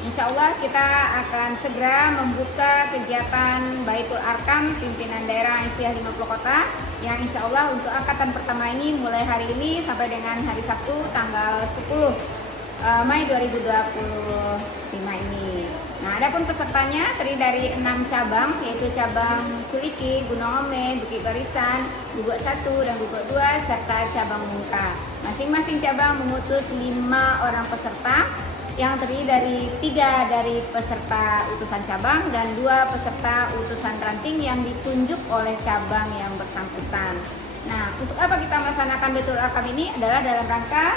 Insya Allah kita akan segera membuka kegiatan Baitul Arkam pimpinan daerah Aisyah 50 kota yang insya Allah untuk angkatan pertama ini mulai hari ini sampai dengan hari Sabtu tanggal 10 Mei 2025 ini. Nah, adapun pesertanya terdiri dari 6 cabang, yaitu cabang Suliki, Gunung Ome, Bukit Barisan, Guguk 1 dan Guguk 2 serta cabang Mungka. Masing-masing cabang mengutus 5 orang peserta yang terdiri dari 3 dari peserta utusan cabang dan 2 peserta utusan ranting yang ditunjuk oleh cabang yang bersangkutan. Nah, untuk apa kita melaksanakan Baitul Arkam ini adalah dalam rangka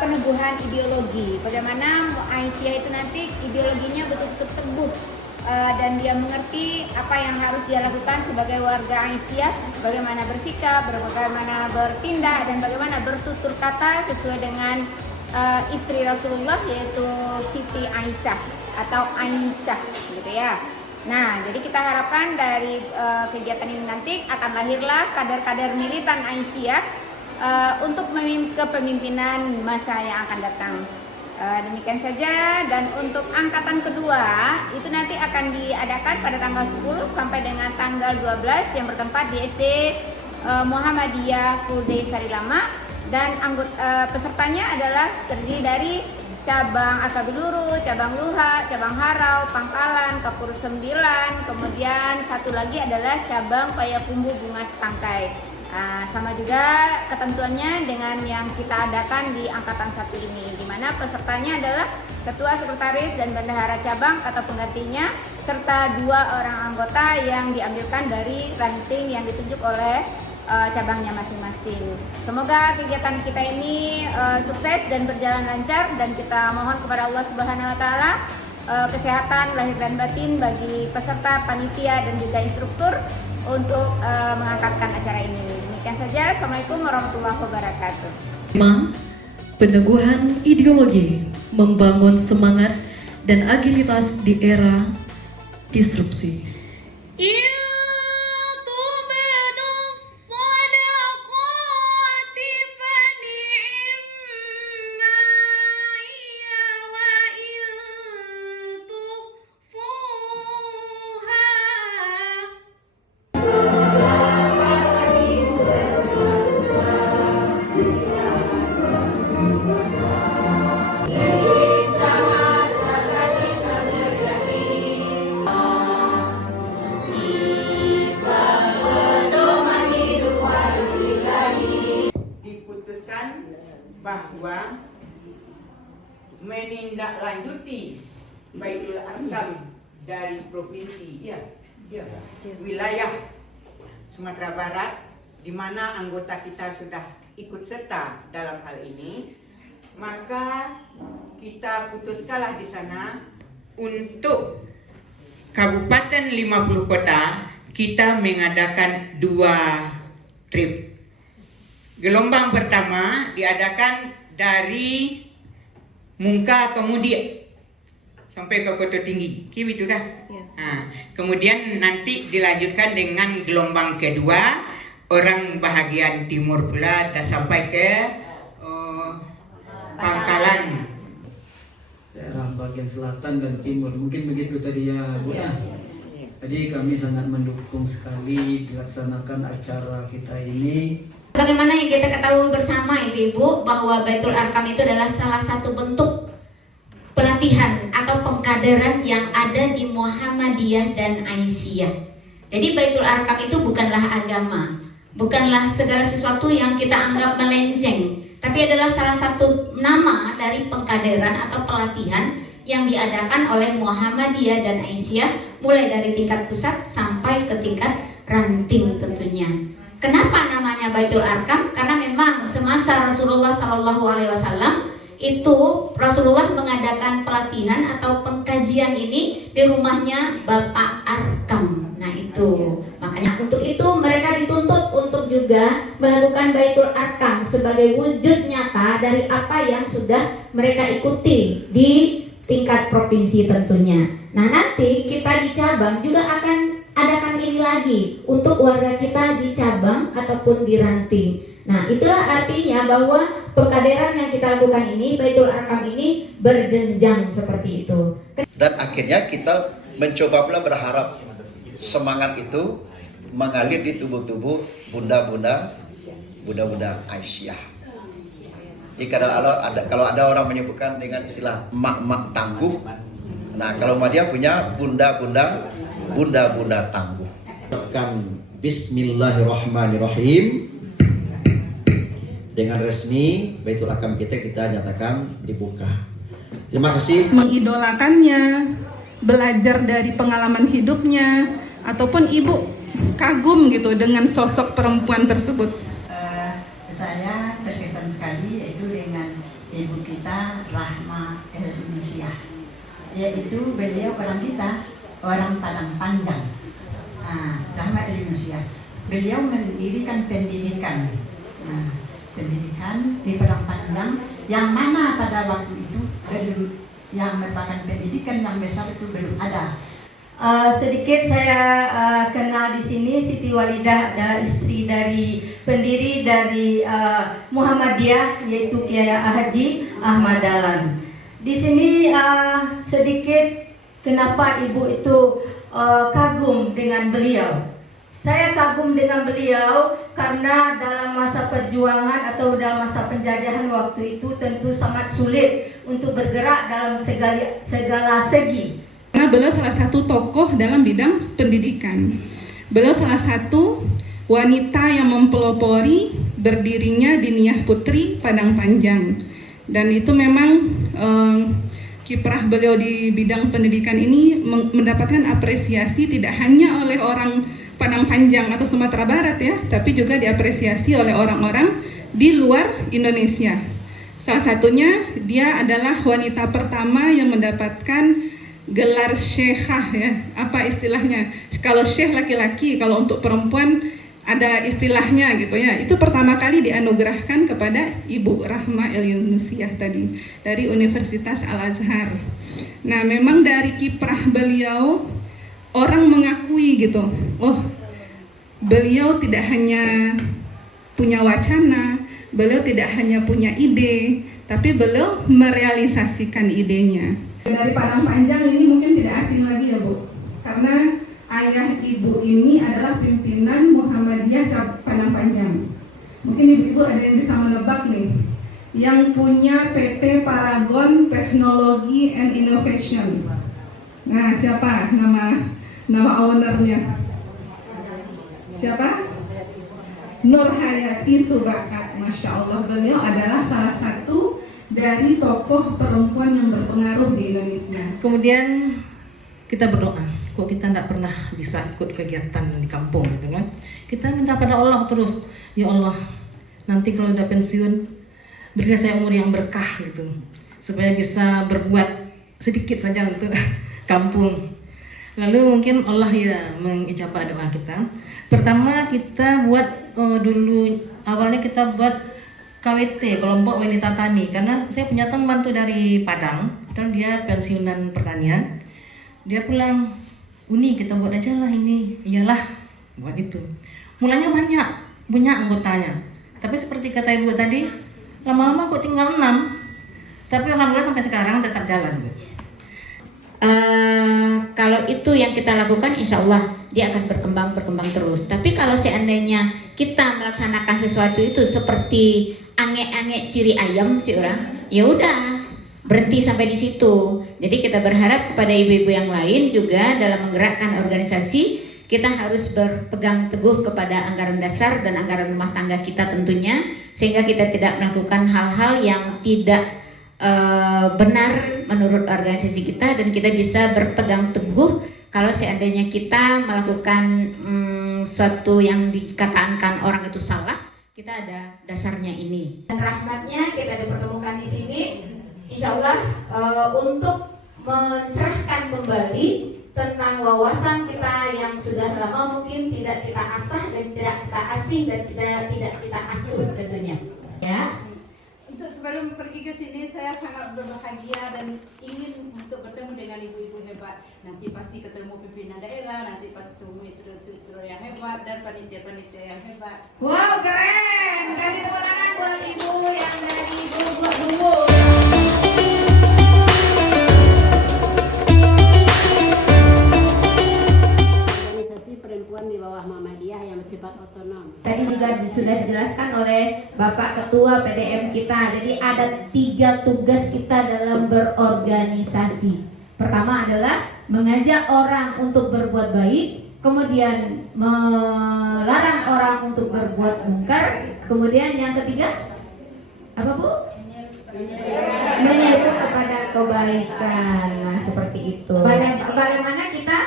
peneguhan ideologi. Bagaimana Aisyah itu nanti ideologinya betul-betul teguh dan dia mengerti apa yang harus dia lakukan sebagai warga Aisyah, bagaimana bersikap, bagaimana bertindak dan bagaimana bertutur kata sesuai dengan istri Rasulullah yaitu Siti Aisyah atau Aisyah gitu ya. Nah, jadi kita harapkan dari kegiatan ini nanti akan lahirlah kader-kader militan Aisyah untuk kepemimpinan masa yang akan datang. Demikian saja, dan untuk angkatan kedua itu nanti akan diadakan pada tanggal 10 sampai dengan tanggal 12 yang bertempat di SD Muhammadiyah Full Day Sari Lama, dan pesertanya adalah terdiri dari cabang Akabiluru, cabang Luha, cabang Harau, Pangkalan, Kapur 9, kemudian satu lagi adalah cabang Payakumbuh Bunga Setangkai. Sama juga ketentuannya dengan yang kita adakan di angkatan 1 ini, di mana pesertanya adalah ketua, sekretaris, dan bendahara cabang atau penggantinya, serta 2 orang anggota yang diambilkan dari ranting yang ditunjuk oleh cabangnya masing-masing. Semoga kegiatan kita ini sukses dan berjalan lancar, dan kita mohon kepada Allah Subhanahu wa taala kesehatan lahir dan batin bagi peserta, panitia, dan juga instruktur untuk mengangkatkan acara ini. Demikian saja. Assalamualaikum warahmatullahi wabarakatuh. 5. Peneguhan ideologi, membangun semangat dan agilitas di era disrupsi. Bahwa menindaklanjuti Baitul Arkam dari provinsi wilayah Sumatera Barat, di mana anggota kita sudah ikut serta dalam hal ini, maka kita putuskanlah di sana untuk Kabupaten 50 kota kita mengadakan 2 trip. Gelombang pertama diadakan dari Mungka Pemudik sampai ke Kota Tinggi, gitu kan? Ya. Nah, kemudian nanti dilanjutkan dengan gelombang kedua, orang bahagian timur pula sampai ke Pangkalan, daerah bagian selatan dan timur. Mungkin begitu tadi ya, Bu. Tadi kami sangat mendukung sekali dilaksanakan acara kita ini. Bagaimana yang kita ketahui bersama Ibu-ibu bahwa Baitul Arkam itu adalah salah satu bentuk pelatihan atau pengkaderan yang ada di Muhammadiyah dan Aisyah. Jadi Baitul Arkam itu bukanlah agama, bukanlah segala sesuatu yang kita anggap melenceng, tapi adalah salah satu nama dari pengkaderan atau pelatihan yang diadakan oleh Muhammadiyah dan Aisyah mulai dari tingkat pusat sampai ke tingkat ranting tentunya. Kenapa namanya Baitul Arkam? Karena memang semasa Rasulullah SAW itu Rasulullah mengadakan pelatihan atau pengkajian ini di rumahnya Bapak Arkam. Nah itu makanya untuk itu mereka dituntut untuk juga melakukan Baitul Arkam sebagai wujud nyata dari apa yang sudah mereka ikuti di tingkat provinsi tentunya. Nah nanti kita di cabang juga akan adakan ini lagi untuk warga kita di cabang ataupun di ranting. Nah, itulah artinya bahwa pengkaderan yang kita lakukan ini, Baitul Arkam ini berjenjang seperti itu. Dan akhirnya kita mencoba pula berharap semangat itu mengalir di tubuh-tubuh bunda-bunda Aisyah. Jadi kalau ada orang menyebutkan dengan istilah mak-mak tangguh, nah kalau Muhammadiyah punya bunda-bunda tangguh. Bismillahirrahmanirrahim. Dengan resmi Baitul Arkam kita nyatakan dibuka. Terima kasih. Mengidolakannya, belajar dari pengalaman hidupnya, ataupun ibu kagum gitu dengan sosok perempuan tersebut. Saya terkesan sekali yaitu dengan ibu kita Rahma El-Indonesia, yaitu beliau orang kita, orang Padang Panjang. Rahma El-Indonesia, beliau mendirikan pendidikan di Padang Panjang, yang mana pada waktu itu yang merupakan pendidikan yang besar itu belum ada. Sedikit saya kenal di sini, Siti Walidah adalah istri dari pendiri dari Muhammadiyah, yaitu Kiai Haji Ahmad Dahlan. Di sini sedikit kenapa ibu itu kagum dengan beliau. Saya kagum dengan beliau karena dalam masa perjuangan atau dalam masa penjajahan waktu itu tentu sangat sulit untuk bergerak dalam segala segi. Karena beliau salah satu tokoh dalam bidang pendidikan. Beliau salah satu wanita yang mempelopori berdirinya Diniyah Putri Padang Panjang. Dan itu memang kiprah beliau di bidang pendidikan ini mendapatkan apresiasi tidak hanya oleh orang Padang Panjang atau Sumatera Barat ya, tapi juga diapresiasi oleh orang-orang di luar Indonesia. Salah satunya dia adalah wanita pertama yang mendapatkan gelar syekhah ya. Apa istilahnya? Kalau syekh laki-laki, kalau untuk perempuan ada istilahnya gitu ya. Itu pertama kali dianugerahkan kepada Ibu Rahma El-Yunusiyah tadi dari Universitas Al-Azhar. Nah, memang dari kiprah beliau orang mengakui gitu, oh beliau tidak hanya punya wacana, beliau tidak hanya punya ide, tapi beliau merealisasikan idenya. Dari Padang Panjang ini mungkin tidak asing lagi ya Bu, karena ayah ibu ini adalah pimpinan Muhammadiyah Padang Panjang. Mungkin ibu-ibu ada yang bisa menebak nih, yang punya PT Paragon Technology and Innovation. Nah, siapa nama ownernya? Siapa? Nur Hayati Subakat. Masya Allah, beliau adalah salah satu dari tokoh perempuan yang berpengaruh di Indonesia. Kemudian kita berdoa, kok kita tidak pernah bisa ikut kegiatan di kampung gitu kan. Kita minta pada Allah terus, ya Allah, nanti kalau udah pensiun, berikan saya umur yang berkah gitu, supaya bisa berbuat sedikit saja untuk kampung. Lalu mungkin Allah ya mengijabah doa kita. Pertama kita buat awalnya kita buat KWT, kelompok wanita tani, karena saya punya teman tuh dari Padang, dan dia pensiunan pertanian. Dia pulang, Uni kita buat aja lah ini, iyalah buat itu. Mulanya banyak anggotanya, tapi seperti kata ibu tadi, lama-lama kok tinggal 6, tapi alhamdulillah sampai sekarang tetap jalan. Kalau itu yang kita lakukan, insya Allah dia akan berkembang terus. Tapi kalau seandainya kita melaksanakan sesuatu itu seperti ange-ange ciri ayam, ya udah berhenti sampai di situ. Jadi kita berharap kepada ibu-ibu yang lain juga dalam menggerakkan organisasi, kita harus berpegang teguh kepada anggaran dasar dan anggaran rumah tangga kita tentunya, sehingga kita tidak melakukan hal-hal yang tidak benar menurut organisasi kita, dan kita bisa berpegang teguh kalau seandainya kita melakukan suatu yang dikatakan orang itu salah, kita ada dasarnya ini. Dan rahmatnya kita dipertemukan di sini, insya Allah untuk mencerahkan kembali tentang wawasan kita yang sudah lama mungkin tidak kita asah dan tidak kita asing dan tidak kita asuh tentunya. Ya. Untuk sebelum pergi ke sini saya sangat berbahagia dan ingin untuk bertemu dengan ibu-ibu hebat. Nanti pasti ketemu pimpinan daerah, nanti pasti ketemu instruktur yang hebat dan panitia-panitia yang hebat. Wow, keren! sudah dijelaskan oleh Bapak Ketua PDM kita. Jadi ada 3 tugas kita dalam berorganisasi. Pertama adalah mengajak orang untuk berbuat baik, kemudian melarang orang untuk berbuat mungkar, kemudian yang ketiga apa Bu? Menyeru kepada kebaikan. Nah, seperti itu. Bagaimana kita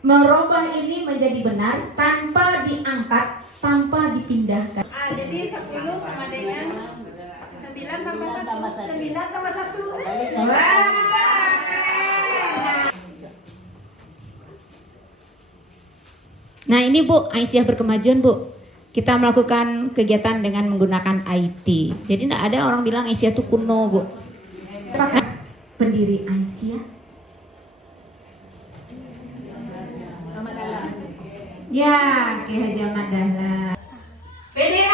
merubah ini menjadi benar tanpa diangkat, tanpa dipindahkan. Jadi 10 sama dengan 9 tambah 1. 9 tambah 1. Wah. Nah ini Bu, Aisyah Berkemajuan Bu. Kita melakukan kegiatan dengan menggunakan IT. Jadi tidak ada orang bilang Aisyah itu kuno Bu. Nah, pendiri Aisyah. Ya, Ki Haji Ahmad Dahlan. PDM